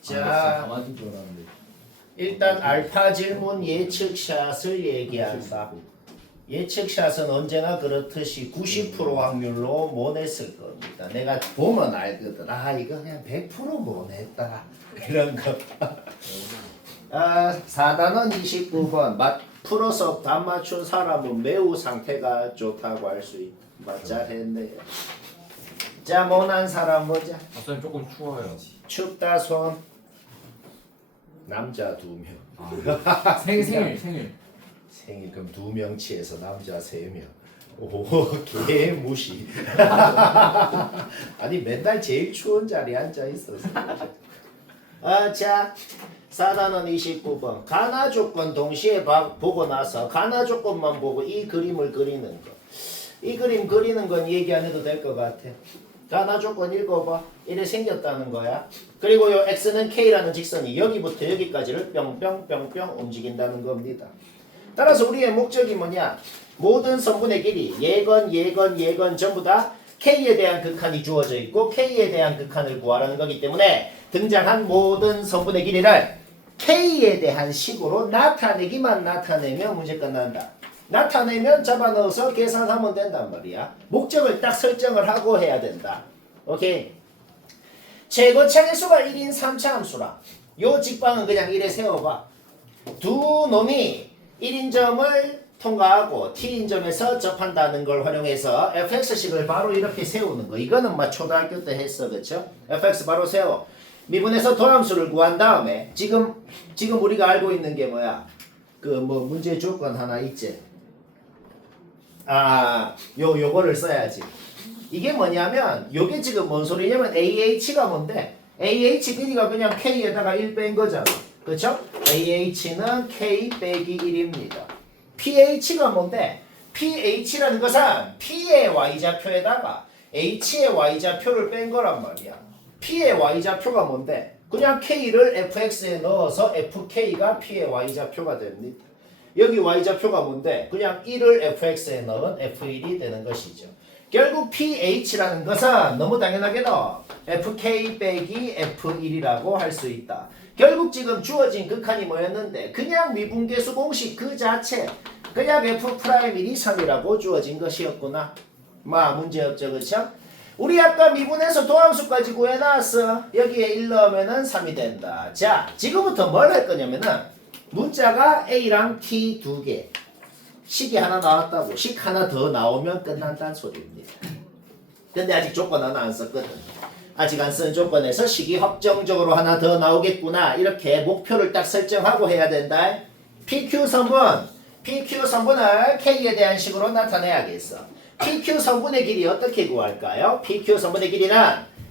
자, 가만히 줄 알았는데. 일단 알파 질문 예측샷을 얘기한다. 예측샷은 언제나 그렇듯이 90% 확률로 못 냈을 겁니다. 내가 보면 알거든. 아, 이거 그냥 100%못 냈다. 이런 거. 4단원 29번. 풀어서 답 맞춘 사람은 매우 상태가 좋다고 할 수 있다. 잘했네요. 자, 못한 사람 보자. 선생님 조금 추워요. 춥다 손. 남자 2명. 생일. 생일 그럼 2명치에서 남자 3명. 오, 개 무시. 아니 맨날 제일 추운 자리에 앉아 있었어. 자, 4단원 29번. 가나 조건 동시에 보고 나서 가나 조건만 보고 이 그림을 그리는 거. 이 그림 그리는 건 얘기 안 해도 될 것 같아. 가나 조건 읽어봐. 이래 생겼다는 거야. 그리고 요 x는 k라는 직선이 여기부터 여기까지를 뿅뿅뿅뿅 움직인다는 겁니다. 따라서 우리의 목적이 뭐냐? 모든 선분의 길이 예건 전부 다 k에 대한 극한이 주어져 있고 k에 대한 극한을 구하라는 거기 때문에 등장한 모든 선분의 길이를 k에 대한 식으로 나타내면 문제 끝난다. 나타내면 잡아넣어서 계산하면 된단 말이야. 목적을 딱 설정을 하고 해야 된다. 오케이. 최고차의 수가 1인 3차 함수라. 요 직방은 그냥 이래 세워봐. 두 놈이 1인점을 통과하고 t인점에서 접한다는 걸 활용해서 fx식을 바로 이렇게 세우는 거. 이거는 막 초등학교 때 했어. 그쵸? fx 바로 세워. 미분에서 도함수를 구한 다음에 지금 우리가 알고 있는 게 뭐야? 그 뭐 문제 조건 하나 있지. 요거를 써야지. 이게 뭐냐면 요게 지금 뭔 소리냐면 AH가 뭔데? AH 길이가 그냥 K에다가 1 뺀 거잖아. 그쵸? AH는 K 빼기 1입니다. PH가 뭔데? PH라는 것은 P의 Y좌표에다가 H의 Y좌표를 뺀 거란 말이야. P의 Y좌표가 뭔데? 그냥 K를 FX에 넣어서 FK가 P의 Y좌표가 됩니다. 여기 Y좌표가 뭔데? 그냥 1을 FX에 넣은 F1이 되는 것이죠. 결국 PH라는 것은 너무 당연하게도 FK 빼기 F1이라고 할 수 있다. 결국 지금 주어진 극한이 뭐였는데? 그냥 미분계수 공식 그 자체 그냥 F'1, 2, 3이라고 주어진 것이었구나. 문제없죠. 그쵸? 우리 아까 미분에서 도함수까지 구해놨어. 여기에 1 넣으면 3이 된다. 자, 지금부터 뭘 할 거냐면은 문자가 A랑 T 2개. 식이 하나 나왔다고. 식 하나 더 나오면 끝난다는 소리입니다. 근데 아직 조건 하나 안 썼거든. 아직 안 쓴 조건에서 식이 확정적으로 하나 더 나오겠구나. 이렇게 목표를 딱 설정하고 해야 된다. PQ 선분을 K에 대한 식으로 나타내야겠어. PQ 선분의 길이 어떻게 구할까요? PQ 선분의 길이는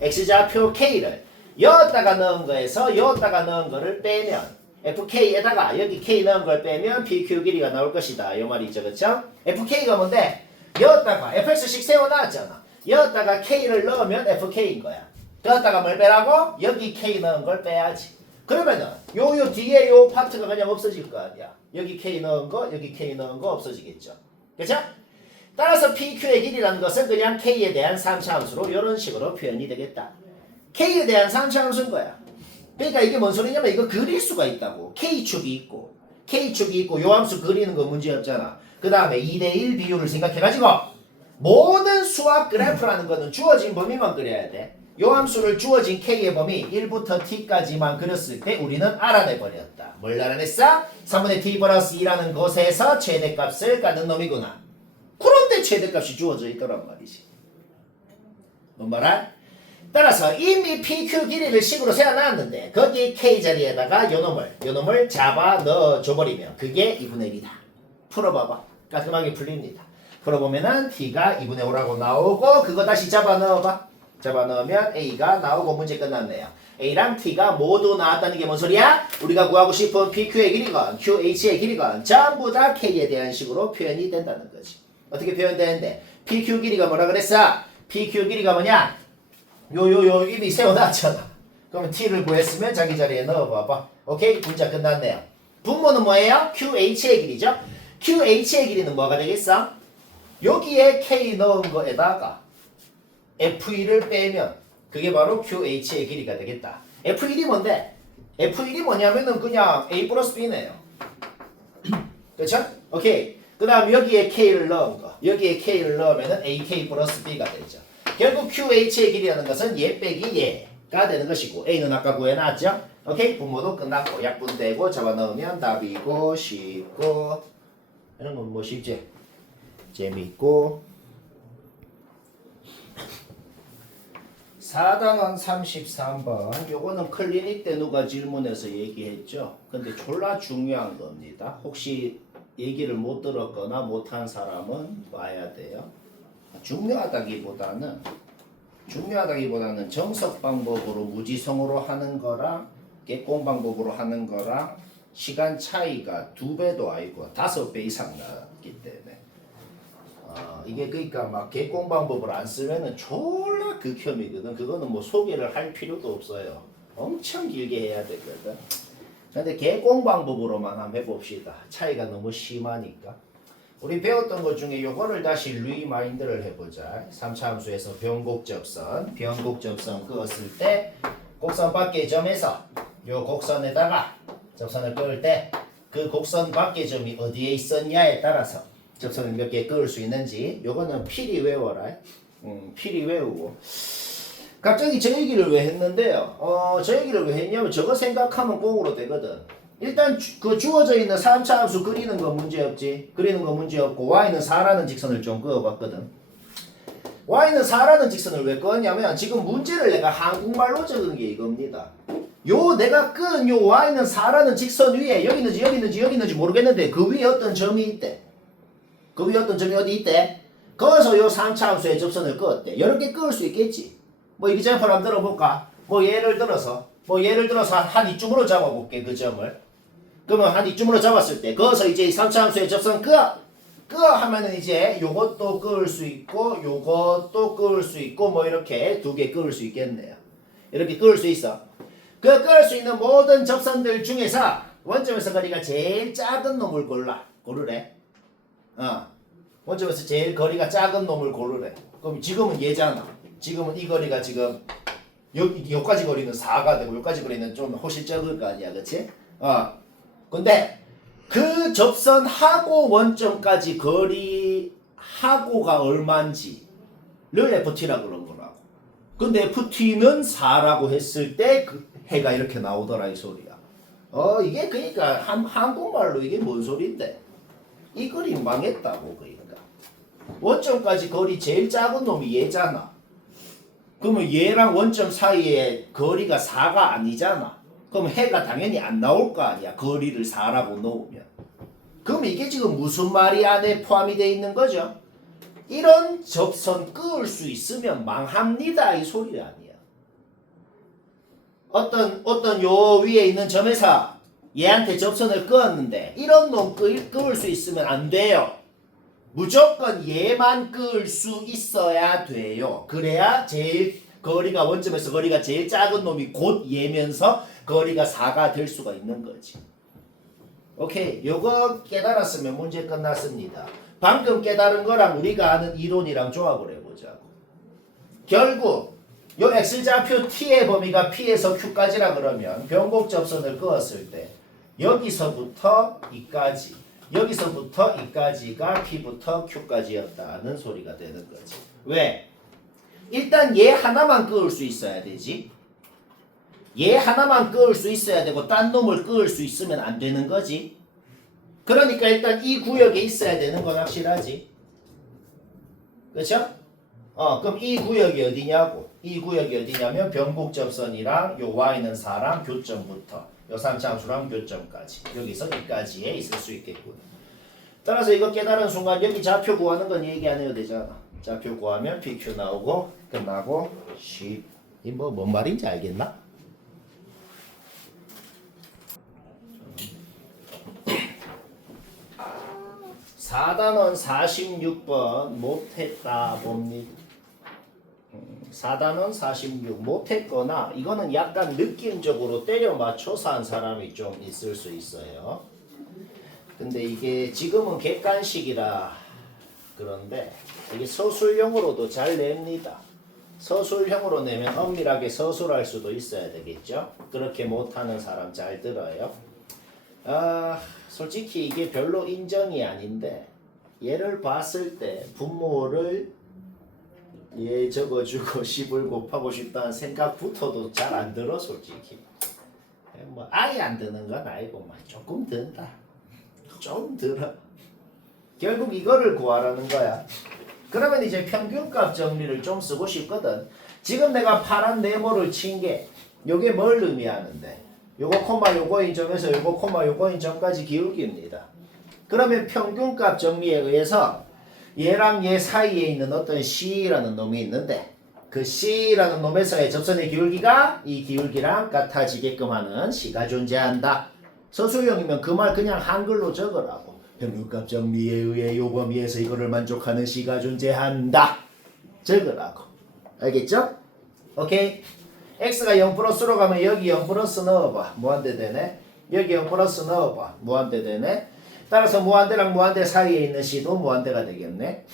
X좌표 K를 여기다가 넣은 거에서 여기다가 넣은 거를 빼면 FK에다가 여기 K 넣은 걸 빼면 PQ 길이가 나올 것이다. 이 말이죠. 그쵸? FK가 뭔데? 여기다가 FX식 세워놨잖아. 여기다가 K를 넣으면 FK인 거야. 여기다가 뭘 빼라고? 여기 K 넣은 걸 빼야지. 그러면은 요 뒤에 요 파트가 그냥 없어질 거 아니야. 여기 K 넣은 거, 여기 K 넣은 거 없어지겠죠. 그쵸? 따라서 PQ의 길이라는 것은 그냥 K에 대한 3차 함수로 이런 식으로 표현이 되겠다. K에 대한 3차 함수인 거야. 그러니까 이게 뭔 소리냐면 이거 그릴 수가 있다고. K축이 있고 요 함수 그리는 거 문제 없잖아. 그 다음에 2대1 비율을 생각해가지고 모든 수학 그래프라는 거는 주어진 범위만 그려야 돼. 요 함수를 주어진 K의 범위 1부터 T까지만 그렸을 때 우리는 알아내버렸다. 뭘 알아냈어? 3분의 T 플러스 2라는 곳에서 최대값을 갖는 놈이구나. 그런데 최대값이 주어져 있더란 말이지. 뭔 말아? 따라서 이미 PQ 길이를 식으로 세워놨는데 거기 K 자리에다가 요 놈을 잡아 넣어줘버리면 그게 2분의 1이다. 풀어봐봐. 깔끔하게 풀립니다. 풀어보면은 T가 2분의 5라고 나오고 그거 다시 잡아 넣어봐. 잡아 넣으면 A가 나오고 문제 끝났네요. A랑 T가 모두 나왔다는 게 뭔 소리야? 우리가 구하고 싶은 PQ의 길이건 QH의 길이건 전부 다 K에 대한 식으로 표현이 된다는 거지. 어떻게 표현되는데? PQ 길이가 뭐라 그랬어? PQ 길이가 뭐냐? 요 이미 세워놨잖아. 그러면 T를 구했으면 자기 자리에 넣어봐봐. 오케이? 문자 끝났네요. 분모는 뭐예요? QH의 길이죠? QH의 길이는 뭐가 되겠어? 여기에 K 넣은 거에다가 F1을 빼면 그게 바로 QH의 길이가 되겠다. F1이 뭔데? F1이 뭐냐면은 그냥 A 플러스 B네요. 그렇죠? 오케이. 그 다음 여기에 K를 넣은 거. 여기에 K를 넣으면은 AK 플러스 B가 되죠. 결국 QH의 길이라는 것은 얘 빼기 얘가 되는 것이고 A는 아까 구해놨죠? 오케이. 분모도 끝났고 약분되고 잡아넣으면 답이고 쉽고 이런 건 뭐 쉽지? 재밌고 4단원 33번 요거는 클리닉 때 누가 질문해서 얘기했죠. 근데 졸라 중요한 겁니다. 혹시 얘기를 못 들었거나 못한 사람은 봐야 돼요. 중요하다기보다는 정석 방법으로 무지성으로 하는 거랑 개공 방법으로 하는 거랑 시간 차이가 2배도 아니고 5배 이상 나기 때문에 이게 그러니까 막 개공 방법을 안 쓰면은 졸라 극혐이거든. 그거는 뭐 소개를 할 필요도 없어요. 엄청 길게 해야 되거든. 근데 개공 방법으로만 한번 해봅시다. 차이가 너무 심하니까. 우리 배웠던 것 중에 요거를 다시 리마인드를 해보자. 3차 함수에서 변곡접선 그었을 때 곡선 밖의 점에서 요 곡선에다가 접선을 그을 때 그 곡선 밖의 점이 어디에 있었냐에 따라서 접선을 몇 개 그을 수 있는지 요거는 필히 외워라. 필히 외우고 갑자기 저 얘기를 왜 했는데요. 저 얘기를 왜 했냐면 저거 생각하면 공으로 되거든. 일단 그 주어져 있는 3차 함수 그리는 거 문제없지. 그리는 거 문제없고 y는 4라는 직선을 좀 그어봤거든. y는 4라는 직선을 왜 그었냐면 지금 문제를 내가 한국말로 적은 게 이겁니다. 요 내가 끈 요 y는 4라는 직선 위에 여기 있는지 모르겠는데 그 위에 어떤 점이 있대. 그 위에 어떤 점이 어디 있대? 거기서 요 3차 함수의 접선을 그었대. 여러 개 그을 수 있겠지. 뭐 이그잼플 한번 들어볼까? 뭐 예를 들어서 한 이쯤으로 잡아볼게 그 점을. 그러면 한 이쯤으로 잡았을 때 거기서 이제 3차 함수의 접선 그어 하면은 이제 요것도 그을 수 있고 요것도 그을 수 있고 뭐 이렇게 2개 그을 수 있겠네요. 이렇게 그을 수 있어. 그 그을 수 있는 모든 접선들 중에서 원점에서 거리가 제일 작은 놈을 고르래. 원점에서 제일 거리가 작은 놈을 고르래. 그럼 지금은 얘잖아. 지금은 이 거리가 지금 여기까지 거리는 4가 되고 여기까지 거리는 좀 훨씬 적을 거 아니야, 그치? 근데 그 접선하고 원점까지 거리 하고가 얼마인지를 FT라 그런 거라고. 근데 FT는 4라고 했을 때 그 해가 이렇게 나오더라 이 소리야. 이게 그러니까 한국말로 이게 뭔 소린데? 이 그림 망했다고 그러니까. 원점까지 거리 제일 작은 놈이 얘잖아. 그러면 얘랑 원점 사이에 거리가 4가 아니잖아. 그럼 해가 당연히 안 나올 거 아니야. 거리를 4라고 놓으면. 그럼 이게 지금 무슨 말이 안에 포함이 되어 있는 거죠? 이런 접선 그을 수 있으면 망합니다. 이 소리 아니야. 어떤 요 위에 있는 점에서 얘한테 접선을 그었는데 이런 놈 그을 수 있으면 안 돼요. 무조건 얘만 그을 수 있어야 돼요. 그래야 제일 거리가 원점에서 거리가 제일 작은 놈이 곧 얘면서 거리가 4가 될 수가 있는 거지. 오케이. 요거 깨달았으면 문제 끝났습니다. 방금 깨달은 거랑 우리가 아는 이론이랑 조합을 해보자고. 결국 요 x좌표 t의 범위가 p에서 q까지라 그러면 변곡 접선을 그었을 때 여기서부터 이까지가 p부터 q까지였다는 소리가 되는 거지. 왜? 일단 얘 하나만 그을 수 있어야 되지. 얘 하나만 그을 수 있어야 되고 딴 놈을 그을 수 있으면 안 되는 거지. 그러니까 일단 이 구역에 있어야 되는 건 확실하지. 그렇죠? 그럼 이 구역이 어디냐고. 이 구역이 어디냐면 변곡접선이랑 요 y는 4랑 교점부터 요 3차 함수랑 교점까지 여기서 이까지에 있을 수 있겠군. 따라서 이거 깨달은 순간 여기 좌표 구하는 건 얘기 안 해도 되잖아. 좌표 구하면 PQ 나오고 끝나고 이 뭐 뭔 말인지 알겠나? (4단원) 46번 못했다 봅니다. 4단원 46 못했거나 이거는 약간 느낌적으로 때려 맞춰서 한 사람이 좀 있을 수 있어요. 근데 이게 지금은 객관식이라 그런데 이게 서술형으로도 잘 냅니다. 서술형으로 내면 엄밀하게 서술할 수도 있어야 되겠죠. 그렇게 못하는 사람 잘 들어요. 솔직히 이게 별로 인정이 아닌데 얘를 봤을 때 분모를 얘 적어주고 10을 곱하고 싶다는 생각부터도 잘 안 들어 솔직히. 뭐 아예 안 드는 건 아니고 막 조금 든다. 좀 들어. 결국 이거를 구하라는 거야. 그러면 이제 평균값 정리를 좀 쓰고 싶거든. 지금 내가 파란 네모를 친 게 요게 뭘 의미하는데 요거 콤마 요거인 점에서 요거 콤마 요거인 점까지 기울기입니다. 그러면 평균값 정리에 의해서 얘랑 얘 사이에 있는 어떤 C라는 놈이 있는데 그 C라는 놈에서의 접선의 기울기가 이 기울기랑 같아지게끔 하는 C가 존재한다. 서술형이면 그 말 그냥 한글로 적으라고. 평균값 정리에 의해 요 범위에서 이거를 만족하는 C가 존재한다. 적으라고. 알겠죠? 오케이. X가 0 플러스로 가면 여기 0 플러스 넣어봐. 무한대 되네. 여기 0 플러스 넣어봐. 무한대 되네. 따라서 무한대랑 무한대 사이에 있는 C도 무한대가 되겠네.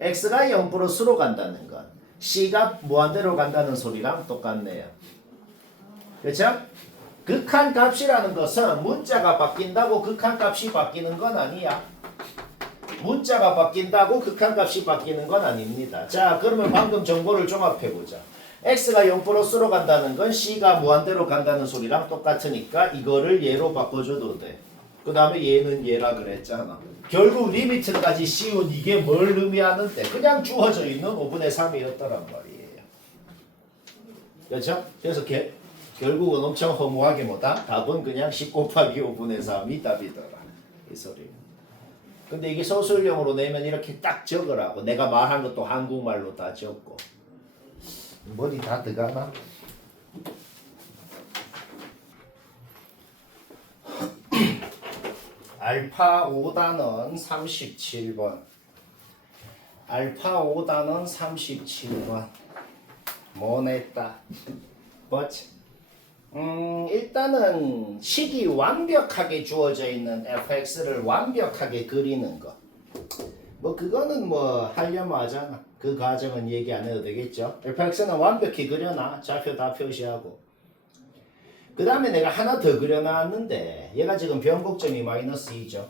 X가 0 플러스로 간다는 건 C가 무한대로 간다는 소리랑 똑같네요. 그렇죠? 극한값이라는 것은 문자가 바뀐다고 극한값이 바뀌는 건 아니야. 문자가 바뀐다고 극한값이 바뀌는 건 아닙니다. 자, 그러면 방금 정보를 종합해보자. X가 0 플러스로 간다는 건 C가 무한대로 간다는 소리랑 똑같으니까 이거를 얘로 바꿔줘도 돼. 그 다음에 얘는 얘라 그랬잖아. 결국 리미트까지 씌운 이게 뭘 의미하는데 그냥 주어져 있는 5분의 3이었더란 말이에요. 그렇죠? 그래서 결국은 엄청 허무하게 뭐다? 답은 그냥 10 곱하기 5분의 3이 답이더라. 이 소리. 근데 이게 서술형으로 내면 이렇게 딱 적으라고. 내가 말한 것도 한국말로 다 적고. 머리 다 들어가나? 알파 5단원 37번. 알파 5단원 37번. 뭐 냈다? 뭐지? 일단은 식이 완벽하게 주어져 있는 fx를 완벽하게 그리는 거. 뭐 그거는 뭐 하려면 하잖아. 그 과정은 얘기 안 해도 되겠죠. fx는 완벽히 그려놔. 좌표 다 표시하고. 그 다음에 내가 하나 더 그려놨는데 얘가 지금 변곡점이 마이너스 2죠.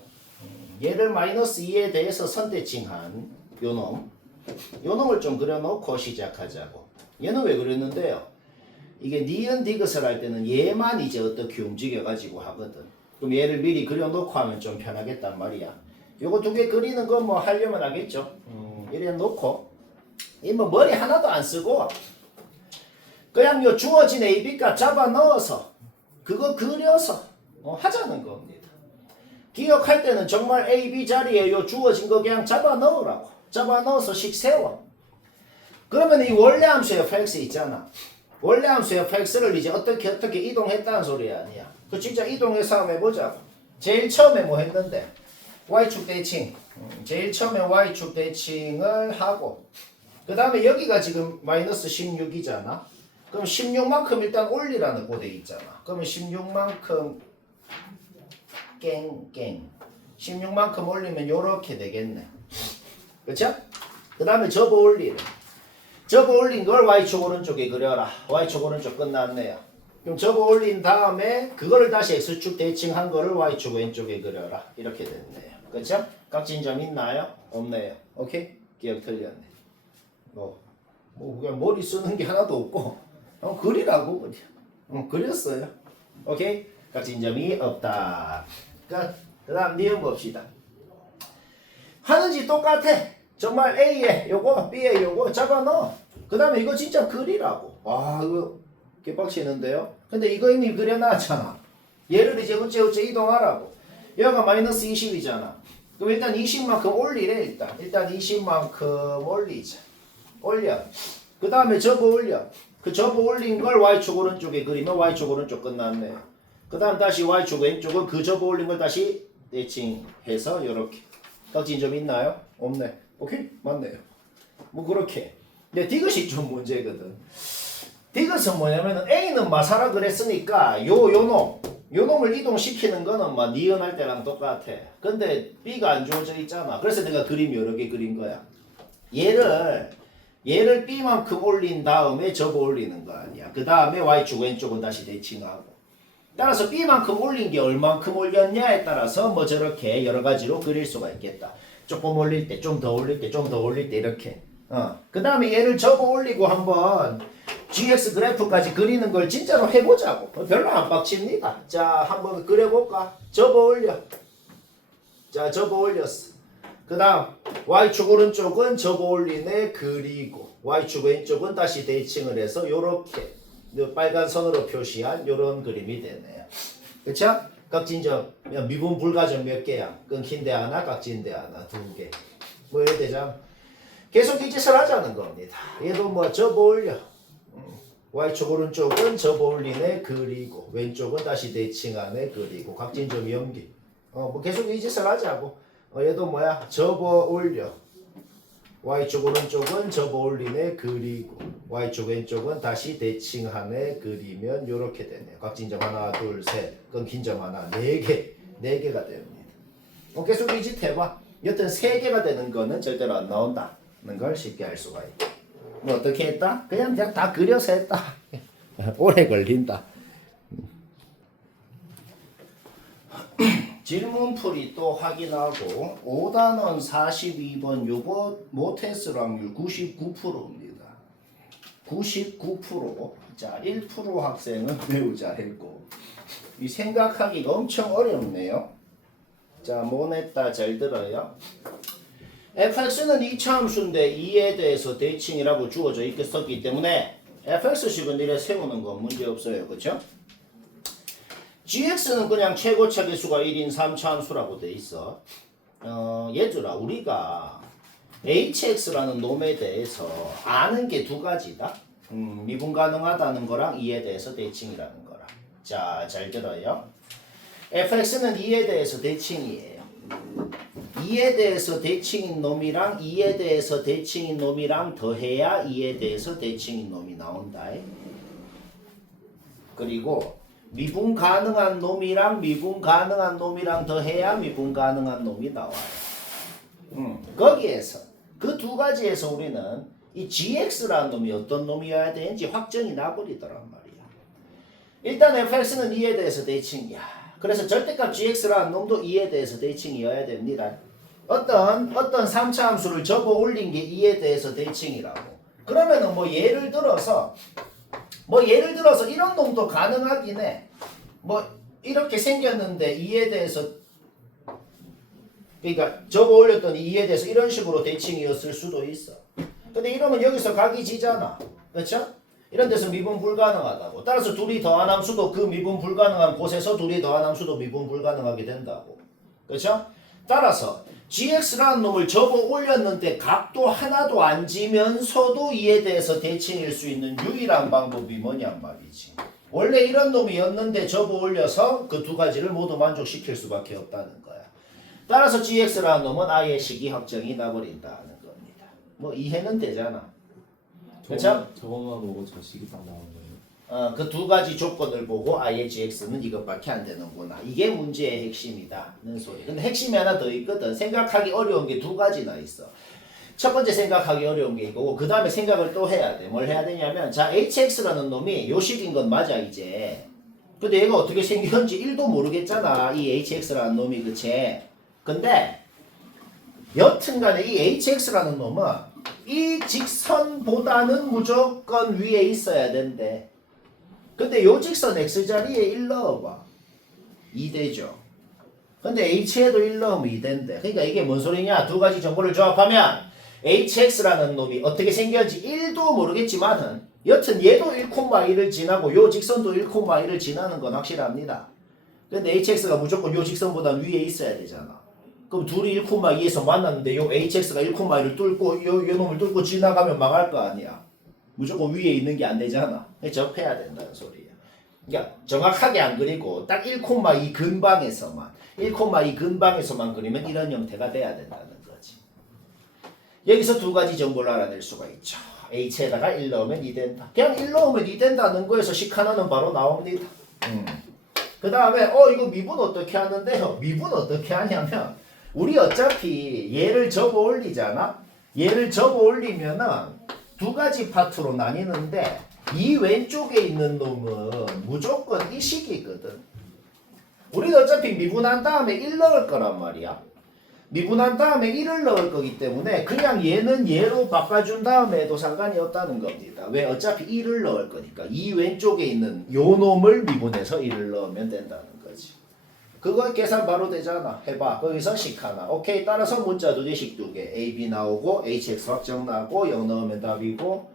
얘를 마이너스 2에 대해서 선대칭한 요놈. 요놈을 좀 그려놓고 시작하자고. 얘는 왜 그렸는데요? 이게 니은 디귿을 할 때는 얘만 이제 어떻게 움직여가지고 하거든. 그럼 얘를 미리 그려놓고 하면 좀 편하겠단 말이야. 요거 두 개 그리는 건 뭐 하려면 하겠죠. 이래 놓고 이 뭐 머리 하나도 안 쓰고 그냥 요 주어진 A, B값 잡아 넣어서 그거 그려서 하자는 겁니다. 기억할 때는 정말 A, B 자리에 요 주어진 거 그냥 잡아 넣으라고. 잡아 넣어서 식 세워. 그러면 이 원래 함수 fx 있잖아. 원래 함수 fx를 이제 어떻게 이동했다는 소리 아니야. 그 진짜 이동해서 한번 해보자고. 제일 처음에 뭐 했는데 y축 대칭. 제일 처음에 y축 대칭을 하고 그 다음에 여기가 지금 마이너스 16이잖아. 그럼 16만큼 일단 올리라는 거 돼 있잖아. 그러면 16만큼 깽깽 16만큼 올리면 요렇게 되겠네. 그쵸? 그 다음에 접어 올리래. 접어 올린 걸 y축 오른쪽에 그려라. y축 오른쪽 끝났네요. 그럼 접어 올린 다음에 그거를 다시 x축 대칭한 거를 y축 왼쪽에 그려라. 이렇게 됐네요. 그쵸? 깍진점 있나요? 없네요. 오케이? 기억 틀렸네. 뭐 그냥 머리 쓰는 게 하나도 없고 그리라고 그냥. 그렸어요. 오케이? 깍진점이 없다. 그 다음 니은 봅시다. 하는지 똑같아. 정말 A에 요거 B에 요거 잡아넣어. 그 다음에 이거 진짜 그리라고. 와 이거 개빡치는데요. 근데 이거 이미 그려놨잖아. 얘를 이제 어째 이동하라고. 여기가 마이너스 20이잖아. 그럼 일단 20만큼 올리래. 일단 20만큼 올리자. 올려. 그 다음에 접어 올려. 그 접어 올린 걸 y축 오른쪽에 그리면 y축 오른쪽 끝났네요. 그 다음 다시 y축 왼쪽은 그 접어 올린 걸 다시 대칭해서 요렇게. 깍진점 있나요? 없네. 오케이? 맞네요. 뭐 그렇게. 근데 디귿이 좀 문제거든. 디귿은 뭐냐면은 A는 마사라 그랬으니까 요 놈을 이동시키는 거는 막 니은 할 때랑 똑같아. 근데 B가 안 주어져 있잖아. 그래서 내가 그림 여러 개 그린 거야. 얘를 얘를 b만큼 올린 다음에 접어 올리는 거 아니야. 그 다음에 y축 왼쪽은 다시 대칭하고. 따라서 b만큼 올린 게 얼만큼 올렸냐에 따라서 뭐 저렇게 여러 가지로 그릴 수가 있겠다. 조금 올릴 때, 좀 더 올릴 때, 좀 더 올릴 때 이렇게. 그 다음에 얘를 접어 올리고 한번 GX 그래프까지 그리는 걸 진짜로 해보자고. 별로 안 빡칩니다. 자, 한번 그려볼까? 접어 올려. 자, 접어 올렸어. 그 다음 Y축 오른쪽은 접어 올리네 그리고 Y축 왼쪽은 다시 대칭을 해서 요렇게 빨간 선으로 표시한 요런 그림이 되네요. 그쵸? 각진점 미분 불가점 몇 개야? 끊긴 데 하나, 깍진 데 하나, 두 개. 뭐 이래 되잖아. 계속 이 짓을 하자는 겁니다. 얘도 뭐 접어 올려. Y축 오른쪽은 접어 올리네 그리고 왼쪽은 다시 대칭하네 그리고 각진점 연기. 뭐 계속 이 짓을 하자고. 얘도 뭐야? 접어 올려. Y축 오른쪽은 접어 올리네 그리고 Y축 왼쪽은 다시 대칭하네 그리면 요렇게 되네요. 각진점 하나 둘 셋 끊긴 점 하나 네 개가 됩니다. 계속 이 짓 해봐. 여튼 3개가 되는 거는 절대로 안 나온다는 걸 쉽게 알 수가 있다. 뭐 어떻게 했다? 그냥 다 그려서 했다. 오래 걸린다. 질문풀이 또 확인하고 5단원 42번 요거 모태스 확률 99%입니다. 99%. 자, 1% 학생은 매우 잘했고 이 생각하기가 엄청 어렵네요. 자, 뭐냈다 잘 들어요. fx는 이차함수인데 2에 대해서 대칭이라고 주어져 있었기 때문에 fx식은 이래 세우는 건 문제없어요. 그쵸? gx는 그냥 최고차 계수가 1인 3차함수라고 돼 있어. 얘들아 우리가 hx라는 놈에 대해서 아는 게 두 가지다. 미분 가능하다는 거랑 2에 대해서 대칭이라는 거랑. 자, 잘 들어요. fx는 2에 대해서 대칭이에요. 2에 대해서 대칭인 놈이랑 2에 대해서 대칭인 놈이랑 더해야 2에 대해서 대칭인 놈이 나온다. 그리고 미분 가능한 놈이랑 미분 가능한 놈이랑 더해야 미분 가능한 놈이 나와요. 거기에서 그 두 가지에서 우리는 이 gx라는 놈이 어떤 놈이어야 되는지 확정이 나버리더란 말이야. 일단 fx는 2에 대해서 대칭이야. 그래서 절대값 gx라는 놈도 2에 대해서 대칭이어야 됩니다. 어떤 3차 함수를 접어 올린 게 2에 대해서 대칭이라고. 그러면은 뭐 예를 들어서 이런 놈도 가능하긴 해. 뭐 이렇게 생겼는데 2에 대해서 그러니까 접어 올렸더니 2에 대해서 이런 식으로 대칭이었을 수도 있어. 근데 이러면 여기서 각이 지잖아. 그렇죠? 이런 데서 미분 불가능하다고. 따라서 둘이 더한 함수도 그 미분 불가능한 곳에서 둘이 더한 함수도 미분 불가능하게 된다고. 그렇죠? 따라서 gx라는 놈을 접어 올렸는데 각도 하나도 안 지면서도 이에 대해서 대칭일 수 있는 유일한 방법이 뭐냔 말이지. 원래 이런 놈이었는데 접어 올려서 그 두 가지를 모두 만족시킬 수밖에 없다는 거야. 따라서 gx라는 놈은 아예 식이 확정이 나버린다는 겁니다. 뭐 이해는 되잖아. 그렇죠? 저것만 보고 저 식이 딱 나온 거예요. 그 두 가지 조건을 보고 아예 gx는 이것밖에 안 되는구나. 이게 문제의 핵심이다는 소리. 근데 핵심이 하나 더 있거든. 생각하기 어려운 게 두 가지나 있어. 첫 번째 생각하기 어려운 게 이거고 그 다음에 생각을 또 해야 돼. 뭘 해야 되냐면 자 hx라는 놈이 요식인 건 맞아 이제. 근데 얘가 어떻게 생겼는지 1도 모르겠잖아. 이 hx라는 놈이 그치? 근데 여튼간에 이 hx라는 놈은 이 직선보다는 무조건 위에 있어야 된대. 근데 요 직선 x자리에 1 넣어봐. 2 되죠. 근데 h에도 1 넣으면 2 된대. 그러니까 이게 뭔 소리냐? 두 가지 정보를 조합하면 hx라는 놈이 어떻게 생겼는지 1도 모르겠지만은 여튼 얘도 1,1을 지나고 요 직선도 1,1을 지나는 건 확실합니다. 근데 hx가 무조건 요 직선보다 위에 있어야 되잖아. 그럼 둘이 1,2에서 만났는데 요 hx가 1,1을 뚫고 요 놈을 뚫고 지나가면 망할 거 아니야. 무조건 위에 있는 게 안 되잖아. 접해야 된다는 소리야. 그러니까 정확하게 안 그리고 딱 1,2 근방에서만 1,2 근방에서만 그리면 이런 형태가 돼야 된다는 거지. 여기서 두 가지 정보를 알아낼 수가 있죠. h에다가 1 넣으면 2 된다. 그냥 1 넣으면 2 된다는 거에서 식 하나는 바로 나옵니다. 그 다음에 이거 미분 어떻게 하는데요? 미분 어떻게 하냐면 우리 어차피 얘를 접어 올리잖아. 얘를 접어 올리면은 두 가지 파트로 나뉘는데 이 왼쪽에 있는 놈은 무조건 이 식이거든. 우리는 어차피 미분한 다음에 1 넣을 거란 말이야. 미분한 다음에 1을 넣을 거기 때문에 그냥 얘는 얘로 바꿔준 다음에 해도 상관이 없다는 겁니다. 왜? 어차피 1을 넣을 거니까. 이 왼쪽에 있는 요 놈을 미분해서 1을 넣으면 된다는 거지. 그거 계산 바로 되잖아. 해봐. 거기서 식 하나. 오케이. 따라서 문자 두 개씩 두 개. A, B 나오고 HX 확정 나고 0 넣으면 답이고.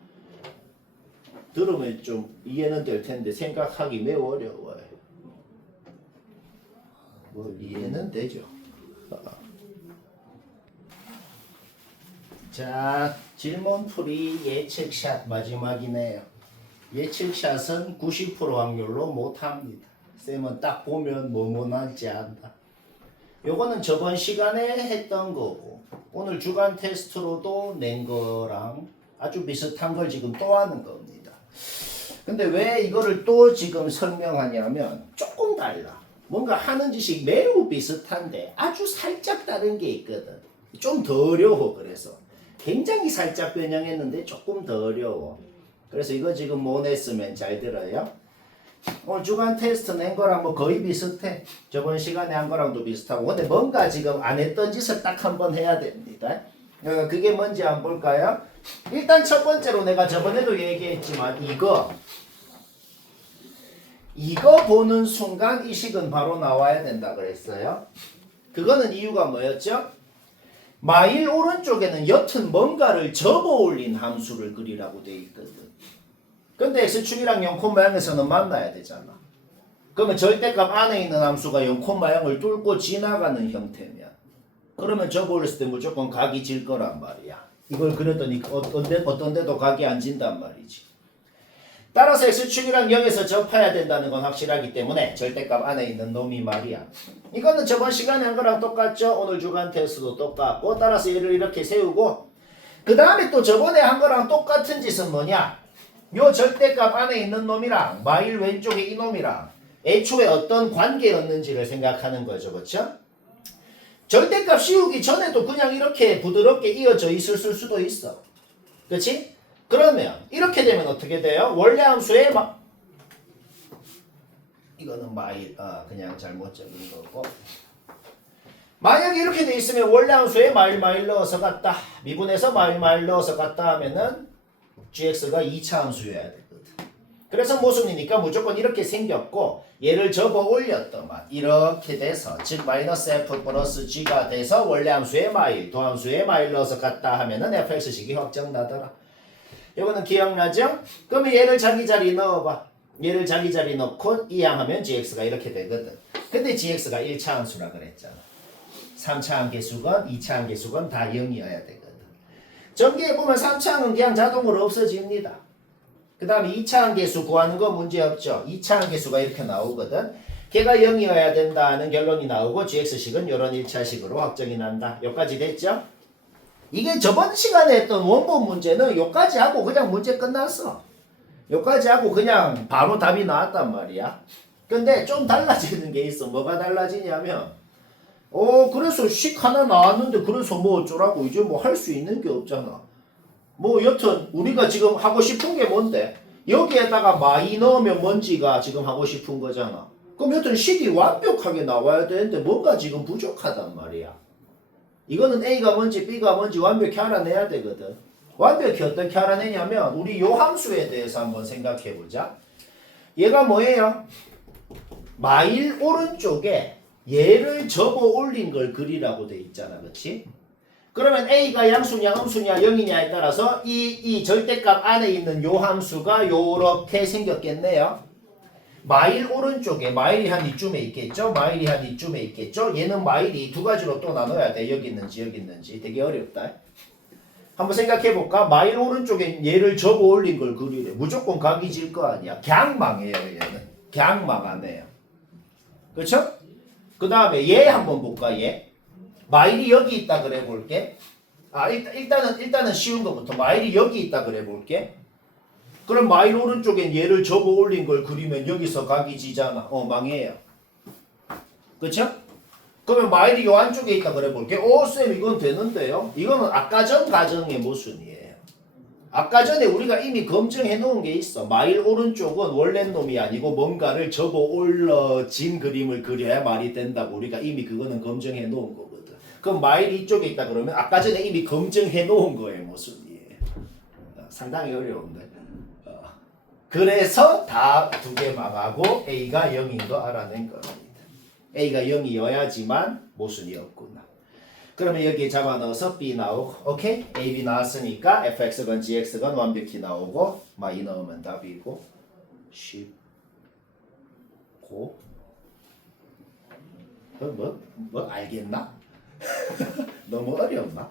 들으면 좀 이해는 될 텐데 생각하기 매우 어려워요. 뭐 이해는 되죠. 자, 질문풀이 예측샷 마지막이네요. 예측샷은 90% 확률로 못합니다. 쌤은 딱 보면 뭐뭐 날지 안다. 요거는 저번 시간에 했던 거고 오늘 주간 테스트로도 낸 거랑 아주 비슷한 걸 지금 또 하는 겁니다. 근데 왜 이거를 또 지금 설명하냐면 조금 달라. 뭔가 하는 짓이 매우 비슷한데 아주 살짝 다른 게 있거든. 좀 더 어려워. 그래서 굉장히 살짝 변형했는데 조금 더 어려워. 그래서 이거 지금 못 냈으면 잘 들어요. 오늘 주간 테스트 낸 거랑 뭐 거의 비슷해. 저번 시간에 한 거랑도 비슷하고. 근데 뭔가 지금 안 했던 짓을 딱 한번 해야 됩니다. 그게 뭔지 한번 볼까요? 일단 첫 번째로 내가 저번에도 얘기했지만 이거 보는 순간 이 식은 바로 나와야 된다 그랬어요. 그거는 이유가 뭐였죠? 마일 오른쪽에는 옅은 뭔가를 접어 올린 함수를 그리라고 돼 있거든. 근데 x축이랑 0,0에서는 만나야 되잖아. 그러면 절대값 안에 있는 함수가 0,0을 뚫고 지나가는 형태면 그러면 접어 올렸을 때 무조건 각이 질 거란 말이야. 이걸 그렸더니 어떤 데도 각이 안 진단 말이지. 따라서 x축이랑 0에서 접해야 된다는 건 확실하기 때문에 절대값 안에 있는 놈이 말이야. 이거는 저번 시간에 한 거랑 똑같죠? 오늘 주간 테스트도 똑같고 따라서 얘를 이렇게 세우고 그 다음에 또 저번에 한 거랑 똑같은 짓은 뭐냐? 요 절대값 안에 있는 놈이랑 마일 왼쪽에 이 놈이랑 애초에 어떤 관계였는지를 생각하는 거죠. 그렇죠? 절대값 씌우기 전에도 그냥 이렇게 부드럽게 이어져 있을 수도 있어. 그렇지? 그러면 이렇게 되면 어떻게 돼요? 원래 함수의 이거는 마일 그냥 잘못 적은 거고 만약에 이렇게 돼 있으면 원래 함수에 마일 넣어서 갔다 미분해서 마일 넣어서 갔다 하면은 gx가 2차 함수여야 되거든. 그래서 모순이니까 무조건 이렇게 생겼고 얘를 접어 올렸더만 이렇게 돼서 즉 마이너스 f 플러스 g가 돼서 원래 함수에 마일 도함수에 마일 넣어서 갔다 하면은 fx식이 확정 나더라. 이거는 기억나죠? 그러면 얘를 자기 자리 넣어봐. 얘를 자기 자리 넣고 이항하면 gx가 이렇게 되거든. 근데 gx가 1차 함수라 그랬잖아. 3차 함계수건, 2차 함계수건 다 0이어야 되거든. 전개해보면 3차 함은 그냥 자동으로 없어집니다. 그 다음에 2차 함계수 구하는 거 문제없죠. 2차 함계수가 이렇게 나오거든. 걔가 0이어야 된다는 결론이 나오고 gx식은 이런 1차식으로 확정이 난다. 여기까지 됐죠? 이게 저번 시간에 했던 원본 문제는 여기까지 하고 그냥 문제 끝났어. 여기까지 하고 그냥 바로 답이 나왔단 말이야. 근데 좀 달라지는 게 있어. 뭐가 달라지냐면 그래서 식 하나 나왔는데 그래서 뭐 어쩌라고 이제 뭐 할 수 있는 게 없잖아. 뭐 여튼 우리가 지금 하고 싶은 게 뭔데? 여기에다가 마이 넣으면 뭔지가 지금 하고 싶은 거잖아. 그럼 여튼 식이 완벽하게 나와야 되는데 뭔가 지금 부족하단 말이야. 이거는 A가 뭔지 B가 뭔지 완벽히 알아내야 되거든. 완벽히 어떻게 알아내냐면 우리 요 함수에 대해서 한번 생각해 보자. 얘가 뭐예요? 마일 오른쪽에 얘를 접어 올린 걸 그리라고 돼 있잖아. 그렇지? 그러면 A가 양수냐 음수냐 0이냐에 따라서 이 절대값 안에 있는 요 함수가 요렇게 생겼겠네요. 마일 오른쪽에 마일이 한 이쯤에 있겠죠? 마일이 한 이쯤에 있겠죠? 얘는 마일이 두 가지로 또 나눠야 돼. 여기 있는지 되게 어렵다. 한번 생각해 볼까? 마일 오른쪽에 얘를 접어 올린 걸 그리래. 무조건 각이 질 거 아니야. 그냥 망해요. 얘는 그냥 망하네요. 그렇죠? 그 다음에 얘 한번 볼까? 얘 마일이 여기 있다 그래 볼게. 일단은 쉬운 거부터 마일이 여기 있다 그래 볼게. 그럼 마일 오른쪽엔 얘를 접어 올린 걸 그리면 여기서 각이 지잖아. 망해요. 그쵸? 그러면 마일이 요 안쪽에 있다 그래 볼게. 쌤 이건 되는데요? 이거는 아까 전 가정의 모순이에요. 아까 전에 우리가 이미 검증해 놓은 게 있어. 마일 오른쪽은 원래 놈이 아니고 뭔가를 접어 올려진 그림을 그려야 말이 된다고 우리가 이미 그거는 검증해 놓은 거거든. 그럼 마일 이쪽에 있다 그러면 아까 전에 이미 검증해 놓은 거의 모습이 상당히 어려운데. 그래서 다 두 개 망하고 A가 0인 거 알아낸 겁니다. A가 0이어야지만 모순이 없구나. 그러면 여기에 잡아 넣어서 B 나오고, 오케이? A, B 나왔으니까 fx건 gx건 완벽히 나오고 마이 넣으면 답이고 쉽고 뭐 알겠나? 너무 어렵나?